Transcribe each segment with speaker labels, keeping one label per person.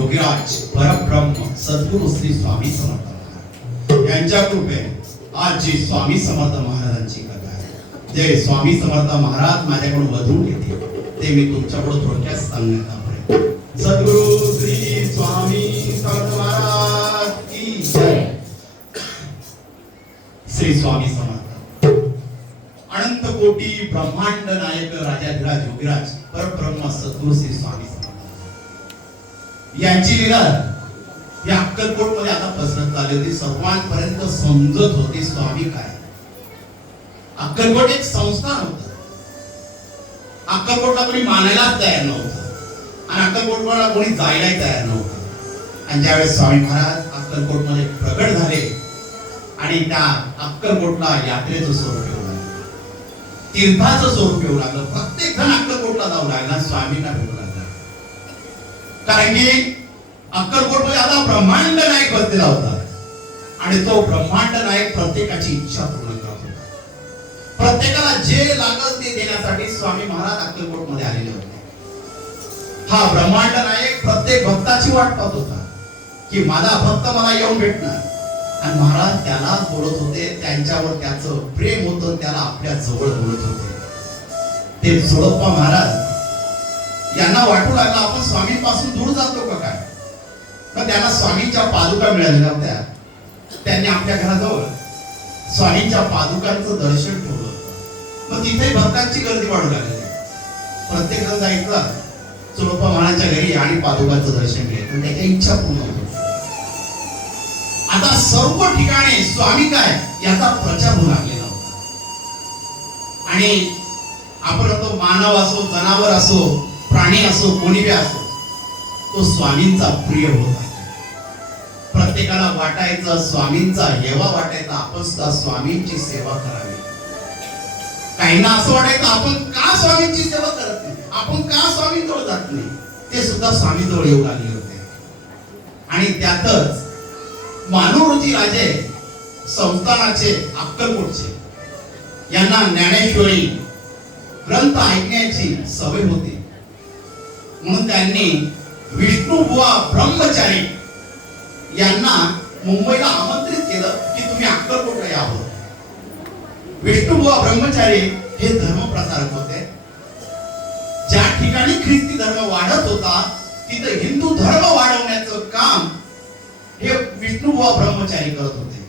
Speaker 1: योगीराज परब्रह्म सद्गुरु श्री स्वामी समर्थ यांच्या कृपेने आज जी स्वामी समर्थ महाराजांची कथा आहे जे स्वामी समर्थ महाराज माझ्याकडून वधून येते ते मी तुमच्याकडून थोडक्यात सांगण्याचा प्रयत्न सद्गुरु श्री स्वामी समर्थ महाराज की जय. श्री स्वामी समर्थ. अनंत कोटी ब्रह्मांड नायक राजाधिराज योगीराज परब्रह्म सद्गुरु श्री स्वामी समर्थ. यांची लीला या अक्कलकोटमध्ये आता पसरत आले होती सर्वांपर्यंत समजत होती स्वामी काय. अक्कलकोट एक संस्थान होत अक्कलकोटला कोणी मानायलाच तयार नव्हतं. आणि अक्कलकोटला कोणी जायलाही तयार नव्हतं. आणि ज्यावेळेस स्वामी महाराज अक्कलकोटमध्ये प्रगट झाले आणि त्या अक्कलकोटला यात्रेचं स्वरूप येऊ लागलं. तीर्थाचं स्वरूप येऊ लागलं. प्रत्येक जण अक्कलकोटला जाऊ लागला. स्वामींना भेटू लागला. कारण की अक्कलकोटमध्ये आता ब्रह्मांड नाही बसलेला होता. आणि तो ब्रह्मांड नायक प्रत्येकाची इच्छा पूर्ण करतो. प्रत्येकाला जे लागल ते देण्यासाठी स्वामी महाराज अक्कलकोटमध्ये आलेले होते. हा ब्रह्मांड नायक प्रत्येक भक्ताची वाट पाहत होता की माझा भक्त मला येऊन भेटणार. आणि महाराज त्याला बोलत होते त्यांच्यावर त्याचं प्रेम होतं त्याला आपल्या जवळ बोलत होते. ते सोडप्पा महाराज यांना वाटू लागलं आपण स्वामींपासून दूर जातो का काय? मग त्यांना स्वामींच्या पादुका मिळालेल्या होत्या त्यांनी आपल्या घराजवळ स्वामींच्या पादुकांचं दर्शन ठेवलं. मग तिथे भक्तांची गर्दी वाढू लागली. प्रत्येक जण जायचं चोळप्पा महाराजच्या घरी आणि पादुकांचं दर्शन घ्यायचं पण त्याच्या इच्छा पूर्ण होत आता सर्व ठिकाणी स्वामी काय याचा प्रचार होऊ लागलेला होता. आणि आपण तो मानव असो जनावर असो प्राणी असो कोणी बी असो तो स्वामींचा प्रिय होता. प्रत्येकाला वाटायचं स्वामींचा हेवा वाटायचा आपण सुद्धा स्वामींची सेवा करावी. काहींना असं वाटायचं आपण का स्वामींची सेवा करत नाही? आपण का स्वामींजवळ जात नाही? ते सुद्धा स्वामीजवळ येऊ लागले होते. आणि त्यातच मानवरुची राजे संस्थानाचे अक्कलकोटचे यांना ज्ञानेश्वरी ग्रंथ ऐकण्याची सवय होती. म्हणून त्यांनी विष्णुबुवा ब्रह्मचारी यांना मुंबईला आमंत्रित केलं की तुम्ही अक्कलकोटला यावं हो. विष्णुबुवा ब्रह्मचारी हे धर्मप्रसारक होते. ज्या ठिकाणी ख्रिस्ती धर्म वाढत होता तिथं हिंदू धर्म वाढवण्याचं काम हे विष्णुबुवा ब्रह्मचारी करत होते.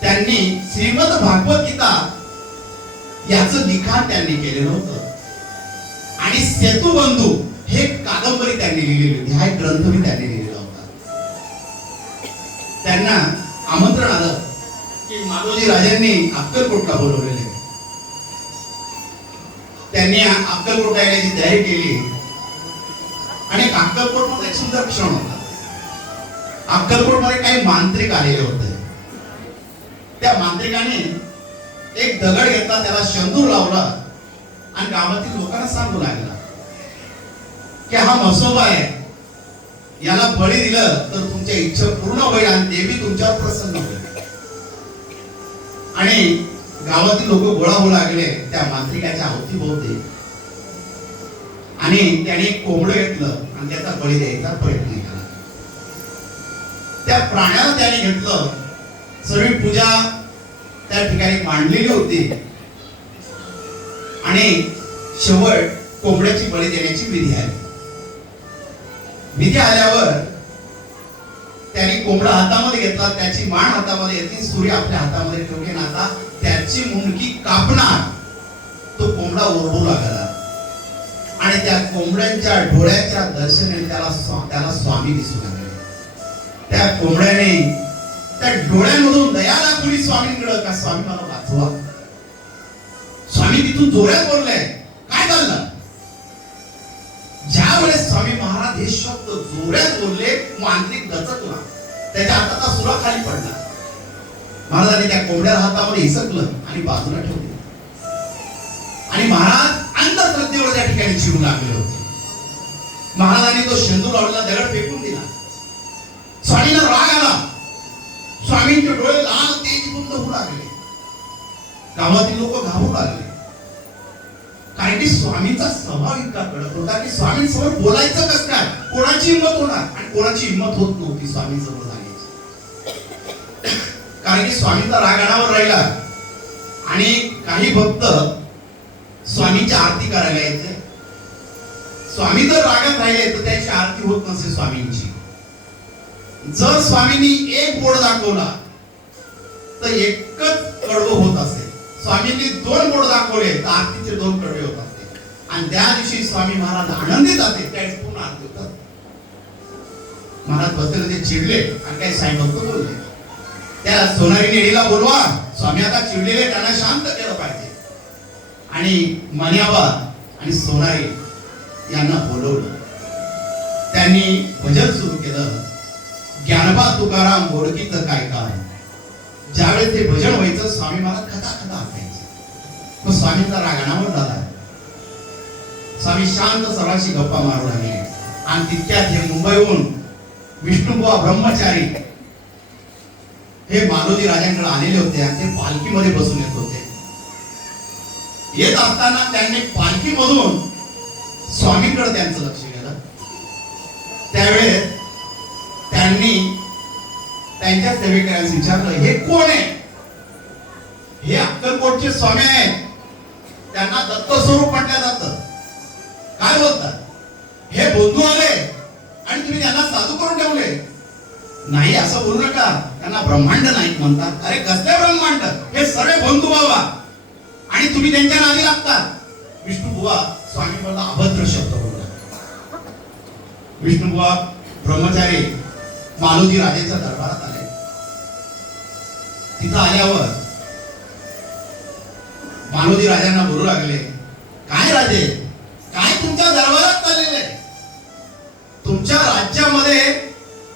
Speaker 1: त्यांनी श्रीमद भागवत गीता याचं लिखाण त्यांनी केलेलं होतं. आणि सेतुबंधू हे कादंबरी त्यांनी लिहिलेली होती. हा एक ग्रंथ मी त्यांनी लिहिले त्यांना आमंत्रण आलं की माधवजी राजांनी अक्कलकोटला बोलवलेले त्यांनी अक्कलकोटला येण्याची तयारी केली. आणि अक्कलकोटमध्ये एक सुंदर क्षण होता. अक्कलकोटमध्ये काही मांत्रिक आलेले होते. त्या मांत्रिकाने एक दगड घेतला त्याला शंदूर लावला आणि गावातील लोकांना सांगू लागला की हा मसोबा आहे. याला बळी दिलं तर तुमच्या इच्छा पूर्ण होईल आणि देवी तुमच्यावर प्रसन्न होईल. आणि गावातील लोक गोळा होऊ लागले त्या मांत्रिकाच्या अवतीभोवती आणि त्याने एक कोंबडं घेतलं आणि त्याचा बळी द्यायचा प्रयत्न केला. त्या प्राण्याला त्याने घेतलं. सगळी पूजा त्या ठिकाणी मांडलेली होती. आणि शेवट कोंबड्याची बळी देण्याची विधी आहे. विधी आल्यावर त्याने कोंबडा हातामध्ये घेतला त्याची मान हातामध्ये घेतली सूर्य आपल्या हातामध्ये ठेवली आता त्याची मुंडकी कापणार तो कोंबडा ओरडू लागला. आणि त्या कोंबड्यांच्या डोळ्याच्या दर्शनाने त्याला त्याला स्वामी दिसू लागले. त्या कोंबड्याने त्या डोळ्यांमधून दयाला कुणी स्वामींकडे का? स्वामी मला वाचवा. स्वामी तिथून जोरात बोलले काय झालं? ज्यावेळेस स्वामी महाराज हे शब्द जोरात बोलले मांत्रिक दचकला त्याच्या हाताचा सुरा खाली पडला महाराजांनी त्या कोंबड्या हातामध्ये हिसकलं आणि बाजूला ठेवलं. आणि महाराज अंधश्रद्धेवर त्या ठिकाणी चिडू लागले होते. महाराजांनी तो शेंदूर लावलेला दगड फेकून दिला. स्वामींना राग आला. स्वामींचे डोळे लाल तेजबुंद होऊ लागले. गावातील लोक घाबरू लागले. कारण की स्वामींचा स्वभाव इतका कडक होता की स्वामींसमोर बोलायचं कसं काय? कोणाची हिंमत होणार? आणि कोणाची हिंमत होत नव्हती स्वामींसमोर जाण्याची. कारण की स्वामींचा राग अनावर राहिला. आणि काही भक्त स्वामींची आरती करायला यायचे. स्वामी जर रागात राहिले तर त्याची आरती होत नसे स्वामींची. जर स्वामींनी एक बोर्ड दाखवला तर एकच कडवं होत असे. स्वामींनी दोन बोर्ड दाखवले तर आरतीचे दोन कडवे होतात आणि त्या दिवशी स्वामी महाराज आनंदी जाते त्यावेळेस पुन्हा आरती होतात. महाराज बसले ते चिडले आणि काही साई भक्त बोलले. त्या सोनारी नेडीला बोलवा स्वामी आता चिडलेले त्यांना शांत केलं पाहिजे. आणि मन्यावा आणि सोनारी यांना बोलवलं. त्यांनी भजन सुरू केलं. ज्ञानबा तुकाराम बोडकीचं काय काम? ज्यावेळेस ते भजन व्हायचं स्वामी मला खता खता असायचे. मग स्वामींचा अनावर झाला. स्वामी शांत सर्वांशी गप्पा मारू लागले. आणि तितक्यात हे मुंबईहून विष्णुबुवा ब्रह्मचारी हे मालोजी राजांकडे आलेले होते आणि ते पालखीमध्ये बसून येत होते. येत असताना त्यांनी पालखीमधून स्वामीकडे त्यांचं लक्ष गेलं. त्यावेळेस त्यांनी त्यांच्या सेवेकऱ्यांस विचारलं हे कोण आहे? हे अक्कलकोटचे स्वामी आहेत. त्यांना दत्त स्वरूप म्हटलं जातं. काय बोलतात? हे बंधू आले आणि तुम्ही त्यांना साधू करून ठेवले. नाही असं बोलू नका. त्यांना ब्रह्मांड नाही म्हणतात. अरे कसले ब्रह्मांड? हे सर्व बंधू बाबा. आणि तुम्ही त्यांच्या नावी लागतात. विष्णू बुवा स्वामी मला अभद्र शब्द बोलला विष्णू बुवा ब्रह्मचारी मालोजी राजेच्या दरबारात तिथं आल्यावर मानोजी राजांना बोलू लागले काय राजे? काय तुमच्या दरबारात चाललेलं आहे? तुमच्या राज्यामध्ये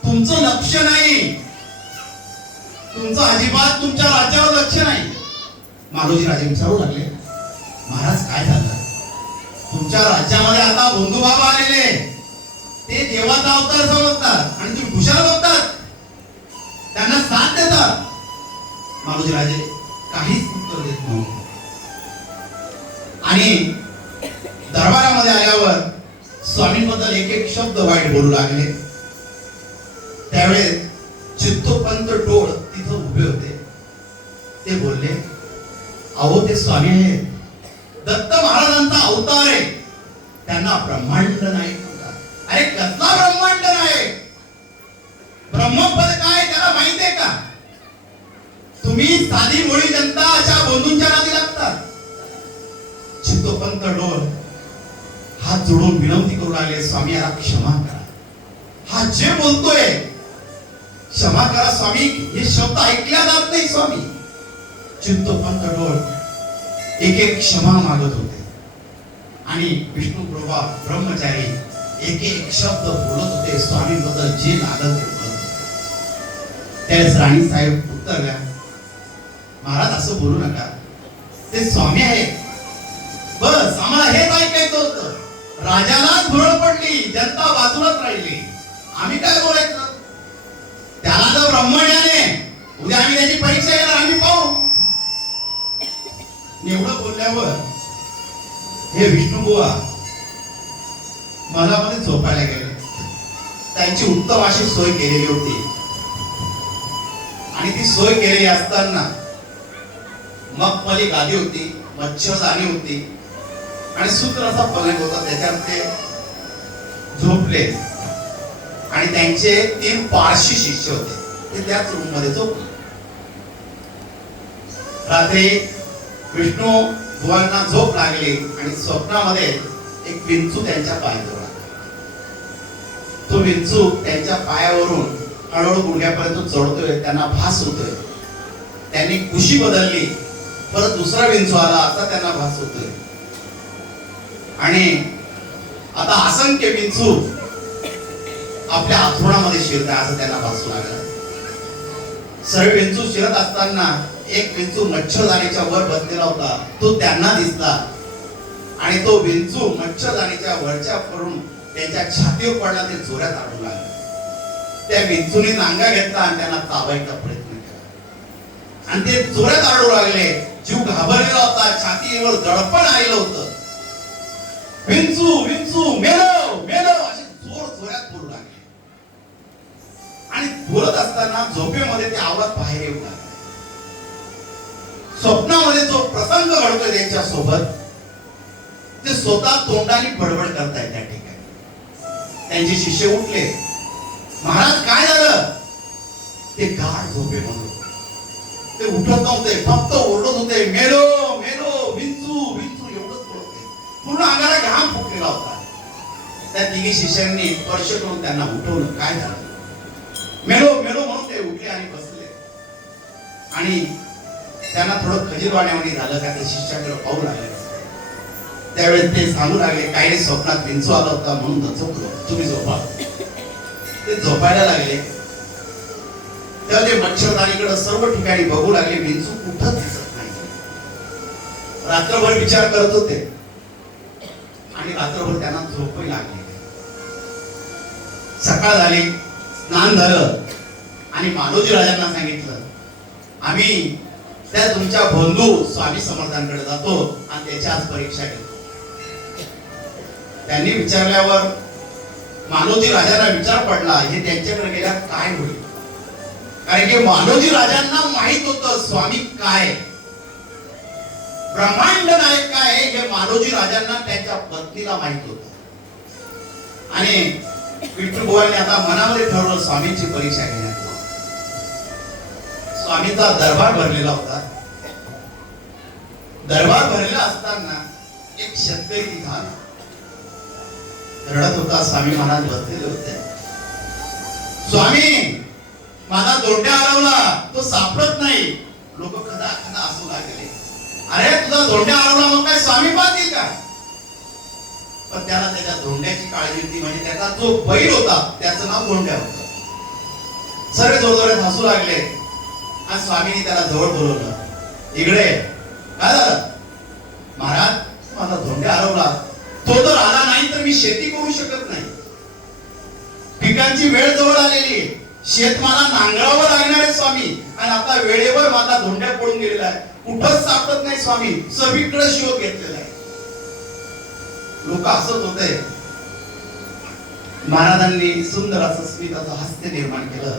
Speaker 1: तुमचं लक्ष नाही. तुमचं अजिबात तुमच्या राज्यावर लक्ष नाही. मानोजी राजे विचारू लागले महाराज काय झालं? तुमच्या राज्यामध्ये आता बंधू बाबा आलेले ते देवाचा अवतार समजतात आणि तुम्ही खुशाल बघतात. त्यांना साथ देतात. मालोजी राजे काहीच उत्तर देत नव्हते आणि दरबारामध्ये आल्यावर स्वामींबद्दल एक एक शब्द वाईट बोलू लागले. त्यावेळेस चित्तोपंत टोळ तिथं उभे होते. ते बोलले अहो ते स्वामी आहेत. दत्त महाराजांचा अवतार आहे. त्यांना ब्रह्मांड नाही. लागले स्वामी याला क्षमा करा. हा जे बोलतोय क्षमा करा स्वामी. हे शब्द ऐकल्या जात नाही स्वामी. चिंतोपंत डोळ. एक एक क्षमा मागत होते. आणि विष्णू प्रभा ब्रह्मचारी एक एक शब्द बोलत होते. स्वामी बद्दल जे लागत ते त्यावेळेस राणी साहेब उत्तरल्या महाराज असं बोलू नका. ते स्वामी आहे बस आम्हाला हेच ऐकायचं होतं. राजालाच भुरळ पडली जनता बाजूलाच राहिली. आम्ही काय बोलायचं? त्याला जर ब्रह्मण्याने उद्या आम्ही त्याची परीक्षा घेणार आम्ही पाहू. एवढं बोलल्यावर हे विष्णू बुवा मनामध्ये झोपायला गेले. त्यांची उत्तम अशी सोय केलेली होती. आणि ती सोय केलेली असताना मखमली गादी होती मच्छरदाणी होती. आणि सूत्राचा पलंग होता त्याच्यावर ते झोपले. आणि त्यांचे तीन पारशी शिष्य होते ते त्याच रूममध्ये झोपले. रात्री विष्णू भुवांना झोप लागली आणि स्वप्नामध्ये एक विंचू त्यांच्या पायाजवळ तो विंचू त्यांच्या पायावरून हळूहळू गुडघ्यापर्यंत चढतोय त्यांना भास होतोय. त्यांनी कुशी बदलली परत दुसरा विंचू आला असा त्यांना भास होतोय. आणि आता असंख्य विंचू आपल्या आथोणामध्ये शिरत आहे असं त्यांना भासू लागलं. सर्व विंचू शिरत असताना एक विंचू मच्छरदाणीच्या वर बसलेला होता. तो त्यांना दिसला. आणि तो विंचू मच्छरदाणीच्या वरच्या करून त्यांच्या छातीवर पडला ते जोऱ्यात आडू लागले त्या विंचूने नांगा घेतला आणि त्यांना ताबायचा प्रयत्न केला. आणि ते जोऱ्यात आडू लागले. जीव घाबरलेला होता छातीवर दडपण आलेलं होतं. विंचू विंचू मेलो मेलो असे जोर जोरात बोलू लागले आणि बोलत असताना झोपेमध्ये ते आवाज बाहेर येऊ लागले स्वप्नामध्ये जो प्रसंग घडतोय त्यांच्यासोबत ते स्वतः तोंडाने बडबड करतायत त्या ठिकाणी त्यांचे शिष्य उठले महाराज काय झालं ते गाढ झोपे म्हणून ते उठत नव्हते फक्त ओरडत होते मेलो अंगाला घाम फुटलेला होता. त्या तिघी शिष्यांनी स्पर्श करून त्यांना उठवलं. काय झालं? मेलो मेलो म्हणून ते उठले आणि बसले. आणि त्यांना थोडं खजीरवाण्यामध्ये झालं. का ते शिष्याकडे पाहू लागले. त्यावेळेस ते सांगू लागले काही नाही स्वप्नात विंचू आला होता म्हणून झोपलो. तुम्ही झोपा. ते झोपायला लागले. तेव्हा ते मच्छरदाणीकडे सर्व ठिकाणी बघू लागले. विंचू कुठंच दिसत नाही. रात्रभर विचार करत होते. रात्रभर त्यांना झोपही लागली सकाळ झाली स्नान झालं आणि मालोजी राजांना सांगितलं आम्ही त्या तुमच्या बंधू स्वामी समर्थांकडे जातो आणि त्याची आज परीक्षा घेतो. त्यांनी विचारल्यावर मानोजी राजांना विचार पडला हे त्यांच्याकडे गेल्या काय होईल? कारण की मानोजी राजांना माहीत होतं स्वामी काय ब्रह्मांड नायक काय हे मालोजी राजांना त्यांच्या पत्नीला माहीत होत. आणि विठ्ठल आता मनामध्ये ठरवलं स्वामींची परीक्षा घेण्यात स्वामींचा दरबार भरलेला होता. दरबार भरलेला असताना एक शेतकरी तिथं रडत होता स्वामी महाराज बसलेले होते. स्वामी माझा दोंड्या हरवला तो सापडत नाही. लोक खदा खदा असू लागले. अरे तुझा धोंड्या हरवला मग काय स्वामी पाहतील का? पण त्याला त्याच्या धोंड्याची काळजी होती म्हणजे त्याचा जो बैल होता त्याचं नाव धोंड्या होतं. सर्व जोरजोरात हसू लागले. आणि स्वामीने त्याला जवळ बोलवलं. इकडे काय झालं? महाराज माझा धोंड्या हरवला तो जर आला नाही तर मी शेती करू शकत नाही. पिकांची वेळ जवळ आलेली आहे. शेतमाला नांगरावं लागणार आहे स्वामी. आणि आता वेळेवर माझा धोंड्या पडून गेलेला आहे कुठंच सापडत नाही स्वामी. सगळीकडे शोध घेतलेला आहे. लोक हसत होते. महाराजांनी सुंदर असं स्मिताचं हास्य निर्माण केलं.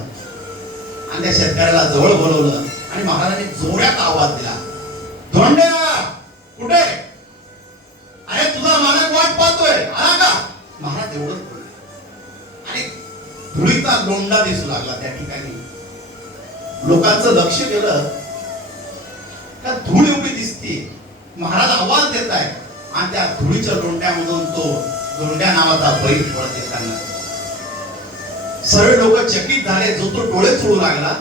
Speaker 1: आणि त्या शेतकऱ्याला जवळ बोलवलं. आणि महाराजांनी जोड्यात आवाज दिला. धोंड्या कुठे? अरे तुझा मालक वाट पाहतोय. आला का? महाराज एवढं धुळीचा लोंडा दिसू लागला त्या ठिकाणी. लोकांचं लक्ष गेलं. का धूळ एवढी दिसते महाराज आवाज देत आहे आणि त्या धुळीच्या लोंड्यामधून तो लोंड्या नावाचा बैल पळत येताना. सरळ लोक चकित झाले. जो तो डोळे चोळू लागला.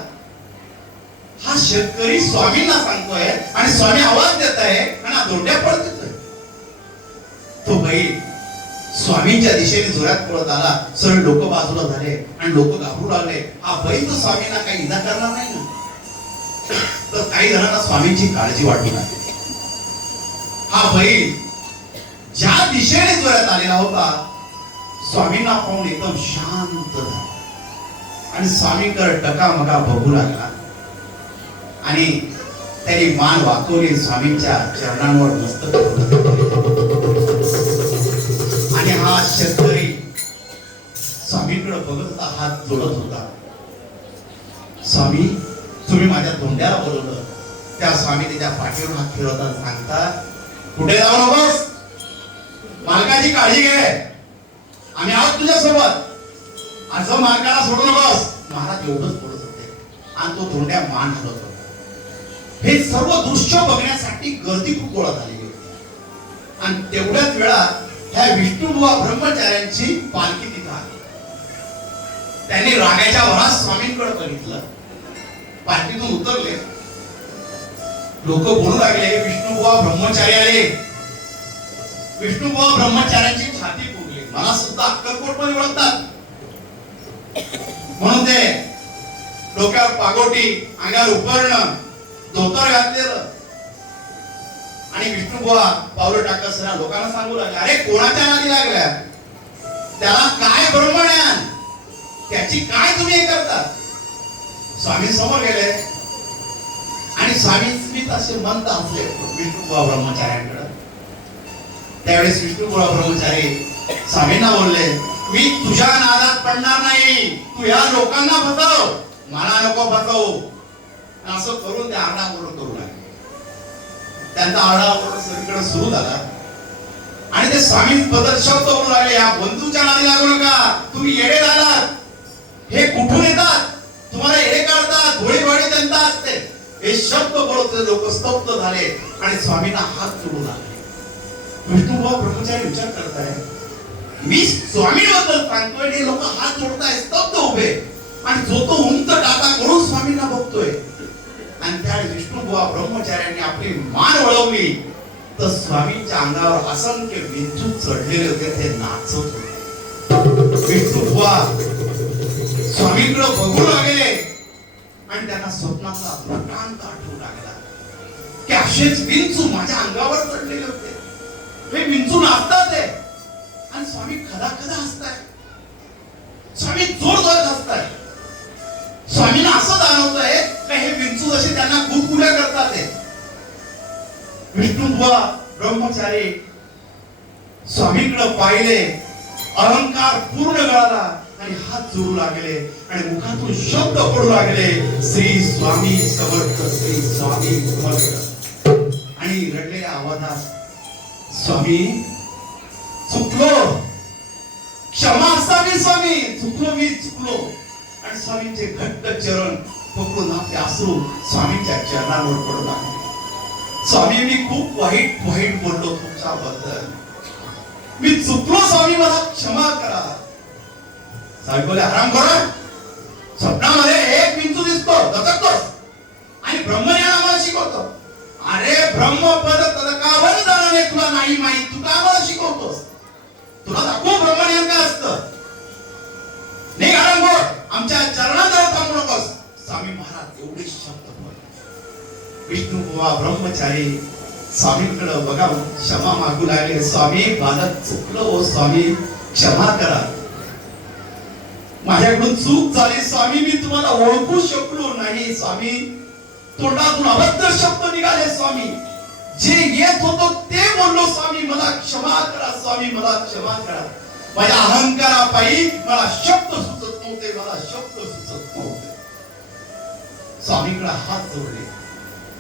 Speaker 1: हा शेतकरी स्वामींना सांगतोय आणि स्वामी आवाज देत आहे आणि हा धोंड्या पळत स्वामींच्या दिशेने जोरात पळत आला. सरळ लोक बाजूला झाले आणि लोक घाबरू लागले. हा वैद्य तर स्वामींना काही इजा करणार नाही ना. तर काही जणांना स्वामींची काळजी वाटू लागली. हा बैल ज्या दिशेने जोरात आलेला होता स्वामींना पाहून एकदम शांत झाला. आणि स्वामींकडे टकामका बघू लागला. आणि त्यांनी मान वाकवली स्वामींच्या चरणांवर मस्त करून हा शेतकरी स्वामींकडे बघत हात जोडत होता. स्वामी तुम्ही माझ्या तोंड्याला बोलवलं. त्या स्वामी त्याच्या पाठीवर हात फिरवतात सांगता कुठे जाऊ नकोस मालकाची काळजी घे. आम्ही आहोत तुझ्या सोबत असं मालकाला सोडू नकोस. महाराज एवढंच बोलत होते. आणि तो धोंड्या मान हलत होता. हे सर्व दृश्य बघण्यासाठी गर्दी खूप गोळा झालेली होती. आणि तेवढ्याच वेळात ह्या विष्णुबुवा ब्रह्मचार्यांची पालखी तिथं आली. त्यांनी रागाच्या वरात स्वामींकडे बघितलं. पालखीतून उतरले. लोक बोलू लागले विष्णुबुवा ब्रह्मचारी आले. विष्णुबुवा ब्रह्मचार्यांची छाती फुगली. मला सुद्धा अक्कलकोटमध्ये ओळखतात. म्हणून ते डोक्यावर पागोटी अंगावर उपरणं धोतर घातलेलं आणि विष्णू बुवा पावलं टाकत असताना लोकांना सांगू लागले. अरे कोणाच्या नादी लागल्या? त्याला काय ब्रह्मज्ञान? त्याची काय तुम्ही हे करता? स्वामी समोर गेले. आणि स्वामी असे मंत असले विष्णुबुवा ब्रह्मचार्यांकडे त्यावेळेस विष्णुबुवा ब्रह्मचारी स्वामींना बोलले मी तुझ्या नादात पडणार नाही. तू या लोकांना फसव मला नको फसव असं करून ते आरडा करू त्यांचा आरडाओरड सगळीकडे सुरू झाला. आणि ते स्वामी बद्दल शब्द बोलू लागले या बंधूच्या नादी लागू नका. तुम्ही येडे झालात. हे कुठून येतात? तुम्हाला येडे काढतात घोडीवाडी त्यांना असते हे शब्द बोलत लोक स्तब्ध झाले आणि स्वामींना हात जोडू लागले विष्णुभाऊ ब्रह्मचारी विचार करताय. मी स्वामींबद्दल सांगतोय हे लोक हात जोडताय स्तब्ध उभे. आणि जो तो उंच टाका करून स्वामींना बघतोय. आणि त्या बुवा ब्रह्मचार्यांनी आपली मान वळवली. तर स्वामींच्या अंगावर असंख्य विंचू चढलेले होते ते नाचत होते. बुवा स्वामींकडे बघू लागले. आणि त्यांना स्वप्नाचा वृत्तांत आठवू लागला. की असेच विंचू माझ्या अंगावर चढलेले होते. हे विंचू नाचतात ते. आणि स्वामी खदा खदा हसताय. स्वामी जोर जोरात हसताय. स्वामींना असं जाणवत विष्णुबुवा ब्रह्मचारी स्वामीकडे पाहिले अहंकार पूर्ण गळाला आणि हात जोडू लागले आणि मुखातून शब्द पडू लागले श्री स्वामी समर्थ श्री स्वामी समर्थ. आणि रडलेल्या आवाजात स्वामी चुकलो. क्षमा असावी स्वामी चुकलो मी चुकलो. आणि स्वामींचे घट्ट चरण पकडून आपले असू स्वामींच्या चरणावर पडू लागले. स्वामी मी खूप वाईट वाईट बोललो तुमच्याबद्दल. मी चुकलो स्वामी मला क्षमा करा. स्वामी बोले आराम करा. स्वप्नामध्ये एक बिंदू दिसतो दचकतोस. आणि ब्रह्मज्ञान आम्हाला शिकवतो. अरे ब्रह्मपद तदकावर जाणारे तुला नाही माहीत तू का आम्हाला शिकवतोस? तुला दाखवू ब्रह्मज्ञान काय असत? नाही आराम बोल आमच्या चरणाजवळ थांबू नकोस. स्वामी महाराज एवढे शब्द विष्णू बुवा ब्रह्मचारी स्वामींकडे बघा क्षमा मागू लागले. स्वामी माझं चुकलं हो स्वामी क्षमा करा. माझ्याकडून चूक झाली स्वामी मी तुम्हाला ओळखू शकलो नाही स्वामी. तोंडातून अबद्ध शब्द निघाले स्वामी. जे येत होतो ते बोललो स्वामी. मला क्षमा करा स्वामी मला क्षमा करा. माझ्या अहंकारापायी मला शब्द सुचत नव्हते मला शब्द सुचत नव्हते. स्वामीकडे हात जोडले.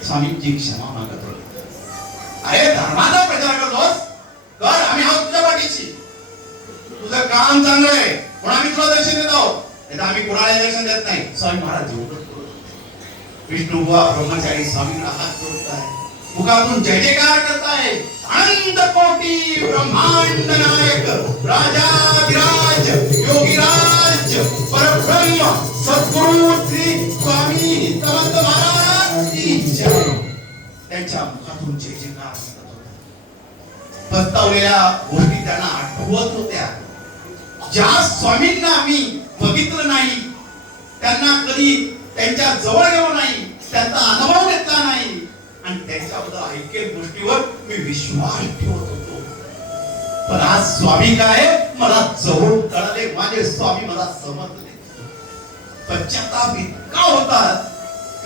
Speaker 1: स्वामींची क्षमा मागत होते अरे धर्माचा प्रचार करतोस? कर आम्ही आहोत तुझ्या पाठीशी. तुझं काम चांगलं आहे पण आम्ही तुला दर्शन देत. आहोत नाही आम्ही कुणाला दर्शन देत नाही. स्वामी महाराज एवढं विष्णू बुवा ब्रह्मचारी स्वामींना हात जोडताय मुखातून जय जयकार करताय. अनंत कोटी ब्रह्मांड नायक राजाधिराज योगीराज परब्रह्म. त्यांच्या मुखातून जे जे निघत होता. पस्तावलेल्या गोष्टी त्यांना आठवत होत्या. ज्या स्वामींना आम्ही बघितलं नाही त्यांना कधी त्यांच्या जवळ गेलो नाही त्यांचा अनुभव घेतला नाही. आणि त्यांच्याबद्दल ऐकेल गोष्टीवर मी विश्वास ठेवत होतो. पण आज स्वामी काय? मला जवळ कळले. माझे स्वामी मला समजले. पश्चाताप इतका होता.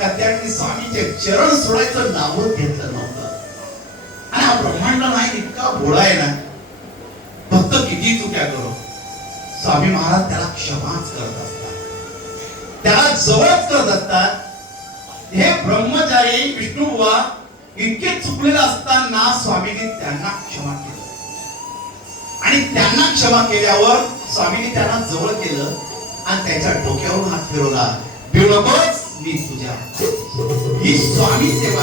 Speaker 1: का त्यांनी स्वामीचे चरण सोडायचं नावच घेतलं नव्हतं. आणि हा ब्रह्मांड नाही इतका भोळा आहे ना. फक्त किती चुक्या करो? स्वामी महाराज त्याला क्षमाच करत असतात. त्याला जवळच करत असतात. हे ब्रह्मचारी विष्णुबुवा इतके चुकलेले असताना स्वामीने त्यांना क्षमा केलं. आणि त्यांना क्षमा केल्यावर स्वामीने त्यांना जवळ केलं आणि त्याच्या डोक्यावरून हात फिरवला. बिळबच मी तुझ्या. ही स्वामी सेवा